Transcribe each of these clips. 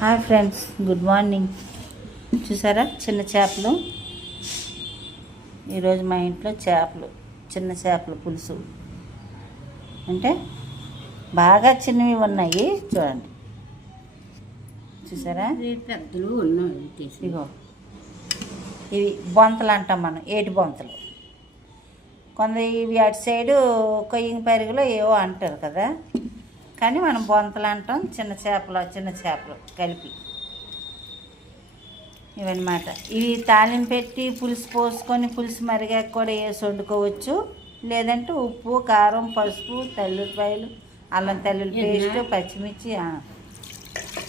Hi friends, good morning. చూసారా చిన్న చేపలు? ఈరోజు మా ఇంట్లో చేపలు, చిన్న చేపల పులుసు. అంటే బాగా చిన్నవి ఉన్నాయి, చూడండి. చూసారా? పెద్దలు ఉన్నాయి. ఇగో ఇవి బొంతలు అంటాం మనం, ఏటి బొంతలు. కొందరు ఇవి అటు సైడు కొయ్యింగ్ పెరుగులో ఏవో అంటారు కదా, కానీ మనం బొంతలు అంటాం. చిన్న చేపలు కలిపి ఇవన్నమాట. ఇవి తాలింపు పెట్టి పులుసు పోసుకొని పులుసు మరిగాక కూడా వేసి వండుకోవచ్చు. లేదంటే ఉప్పు, కారం, పసుపు, తెల్లుపాయలు, అల్లం తెల్లుల్లి పేస్ట్, పచ్చిమిర్చి,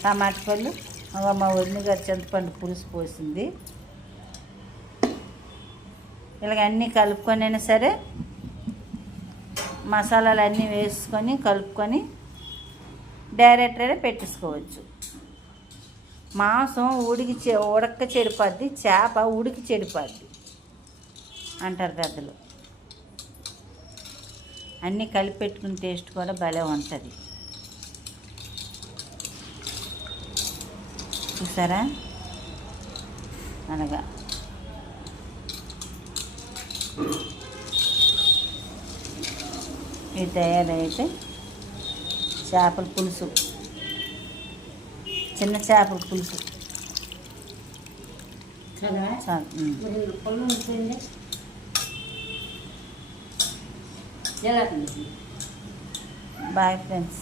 టమాటా పళ్ళు. మా వదిన గారు చింతపండు పులుసు పోసింది. ఇలాగ అన్నీ కలుపుకొని అయినా సరే, మసాలాలు అన్నీ వేసుకొని కలుపుకొని డైరెక్ట్గా పెట్టేసుకోవచ్చు. మాంసం ఉడక చెడిపోద్ది, చేప ఉడికి చెడిపోద్ది అంటారు పెద్దలు. అన్నీ కలిపి పెట్టుకుని టేస్ట్ కూడా భలే ఉంటుంది. చూసారా? అనగా ఇది తయారైతే చేపల పులుసు, చిన్న చేపల పులుసు. Bye friends.